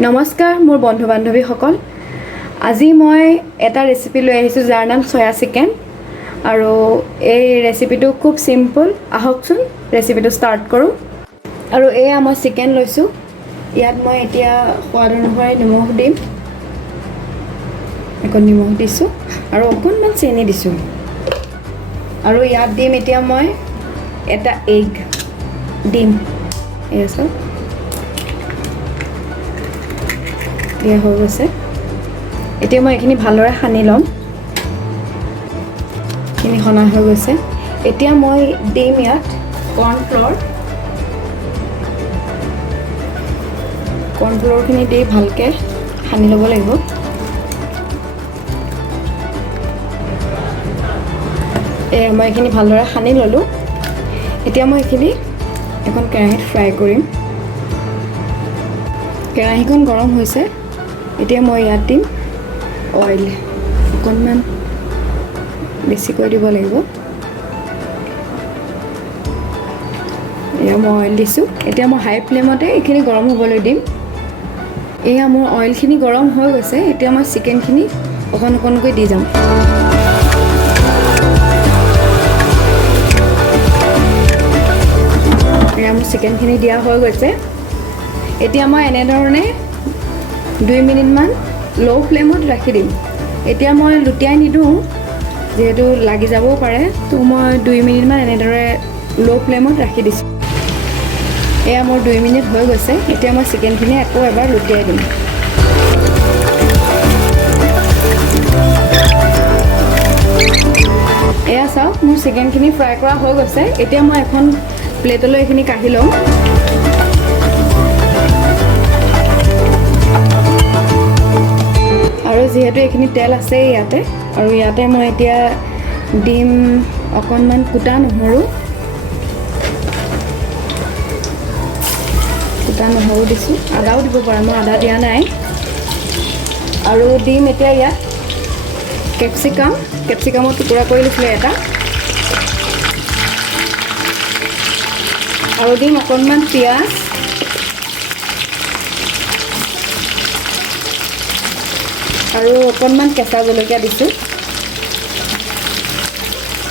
নমস্কাৰ মোৰ বন্ধু বান্ধৱীসকল আজি মই এটা ৰেচিপি লৈ আহিছোঁ যাৰ নাম সয়া চিকেন আৰু এই ৰেচিপিটো খুব সিম্পল আহকচোন ৰেচিপিটো ষ্টাৰ্ট কৰোঁ আৰু এয়া মই চিকেন লৈছোঁ ইয়াত মই এতিয়া সোৱাদ অনুসৰি নিমখ দিম অকণ নিমখ দিছোঁ আৰু অকণমান চেনি দিছোঁ আৰু ইয়াত দিম এতিয়া মই এটা এগ দিম এয়া চাওক দিয়া হৈ গৈছে এতিয়া মই এইখিনি ভালদৰে সানি ল'ম এইখিনি সনা হৈ গৈছে এতিয়া মই দিম ইয়াত কৰ্ণফ্ল'ৰখিনি দি ভালকৈ সানি ল'ব লাগিব মই এইখিনি ভালদৰে সানি ল'লোঁ এতিয়া মই এইখিনি এখন কেৰাহীত ফ্ৰাই কৰিম কেৰাহীখন গৰম হৈছে এতিয়া মই ইয়াত দিম অইল অকণমান বেছিকৈ দিব লাগিব এয়া মই অইল দিছোঁ এতিয়া মই হাই ফ্লেমতে এইখিনি গৰম হ'বলৈ দিম এয়া মোৰ অইলখিনি গৰম হৈ গৈছে এতিয়া মই চিকেনখিনি অকণ অকণকৈ দি যাম এয়া মোৰ চিকেনখিনি দিয়া হৈ গৈছে এতিয়া মই এনেধৰণে 2 মিনিটমান ল' ফ্লেমত ৰাখি দিম এতিয়া মই লুটিয়াই নিদিওঁ যিহেতু লাগি যাবও পাৰে তো মই 2 মিনিটমান এনেদৰে ল' ফ্লেমত ৰাখি দিছোঁ এয়া মোৰ 2 মিনিট হৈ গৈছে এতিয়া মই চিকেনখিনি আকৌ এবাৰ লুটিয়াই দিম এয়া চাওক মোৰ চিকেনখিনি ফ্ৰাই কৰা হৈ গৈছে এতিয়া মই এখন প্লেটলৈ এইখিনি কাঢ়ি ল'ম আৰু যিহেতু এইখিনি তেল আছে ইয়াতে আৰু ইয়াতে মই এতিয়া দিম অকণমান কুটা নহৰু দিছোঁ আদাও দিব পাৰে মই আদা দিয়া নাই আৰু দিম এতিয়া ইয়াত কেপচিকামৰ টুকুৰা কৰি লৈছিলোঁ এটা আৰু দিম অকণমান পিঁয়াজ আৰু অকণমান কেঁচা জলকীয়া দিছোঁ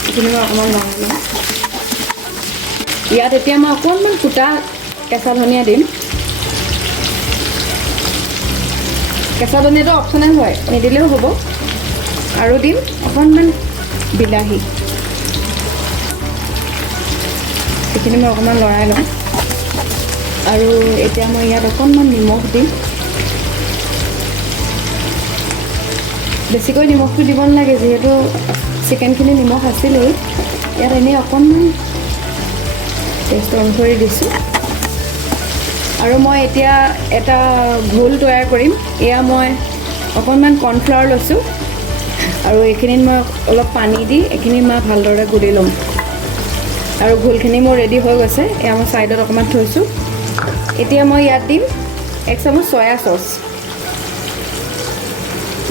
এইখিনি মই অকণমান ডাঙৰ ল'ম ইয়াত এতিয়া মই অকণমান কুটা কেঁচা ধনিয়া দিম কেঁচা ধনিয়াটো অপশ্যনেল হয় নিদিলেও হ'ব আৰু দিম অকণমান বিলাহী এইখিনি মই অকণমান লৰাই ল'ম আৰু এতিয়া মই ইয়াত অকণমান নিমখ দিম বেছিকৈ নিমখটো দিব নালাগে যিহেতু চিকেনখিনি নিমখ আছিলেই ইয়াত এনেই অকণমান টেষ্ট অনুসৰি দিছোঁ আৰু মই এতিয়া এটা ঘোল তৈয়াৰ কৰিম এয়া মই অকণমান কৰ্ণফ্লাৱাৰ লৈছোঁ আৰু এইখিনিত মই অলপ পানী দি এইখিনি মই ভালদৰে গুলি ল'ম আৰু ঘোলখিনি মোৰ ৰেডি হৈ গৈছে এয়া মই ছাইডত অকণমান থৈছোঁ এতিয়া মই ইয়াত দিম 1 চামুচ চয়া চচ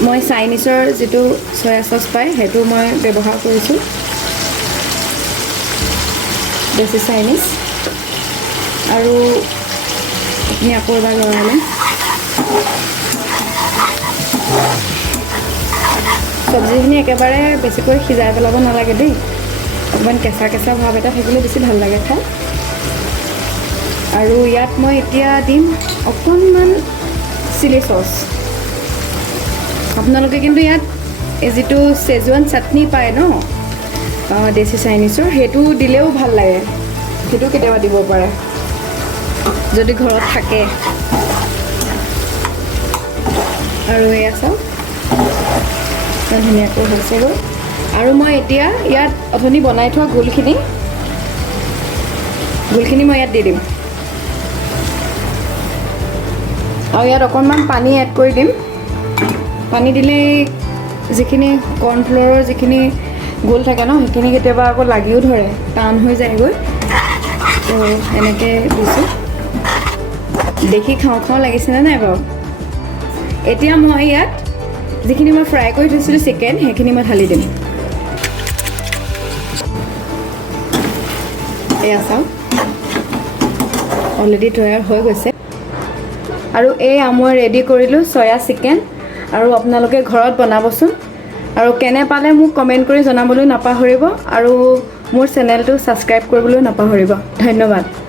মই চাইনিজৰ যিটো চয়া চচ পায় সেইটো মই ব্যৱহাৰ কৰিছোঁ দেশী চাইনিজ আৰু এইখিনি আকৌ এবাৰ লৰাই ল'ম চব্জিখিনি একেবাৰে বেছিকৈ সিজাই পেলাব নালাগে দেই অকণমান কেঁচা কেঁচা ভাৱ এটা থাকিলে বেছি ভাল লাগে খাই আৰু ইয়াত মই এতিয়া দিম অকণমান চিলি চচ আপোনালোকে কিন্তু ইয়াত যিটো চেজৱান চাটনি পায় ন দেশী চাইনিজৰ সেইটো দিলেও ভাল লাগে সেইটো কেতিয়াবা দিব পাৰে যদি ঘৰত থাকে আৰু এয়া চাওক ধুনীয়াকৈ হৈছে গৈ আৰু মই এতিয়া ইয়াত অথনি বনাই থোৱা ঘোলখিনি মই ইয়াত দি দিম আৰু ইয়াত অকণমান পানী এড কৰি দিম পানী দিলে যিখিনি কৰ্ণফ্ল'ৰৰ যিখিনি গোল থাকে ন সেইখিনি কেতিয়াবা আকৌ লাগিও ধৰে টান হৈ যায়গৈ তো এনেকৈ দিছোঁ দেখি খাওঁ লাগিছেনে নাই বাৰু এতিয়া মই ইয়াত যিখিনি মই ফ্ৰাই কৰি থৈছিলোঁ চিকেন সেইখিনি মই ঢালি দিম এয়া চাওক অলৰেডি তৈয়াৰ হৈ গৈছে আৰু মই ৰেডি কৰিলোঁ চয়া চিকেন আৰু আপোনালোকে ঘৰত বনাবচোন আৰু কেনে পালে মোক কমেণ্ট কৰি জনাবলৈ নাপাহৰিব আৰু মোৰ চেনেলটো ছাবস্ক্ৰাইব কৰিবলৈ নাপাহৰিব ধন্যবাদ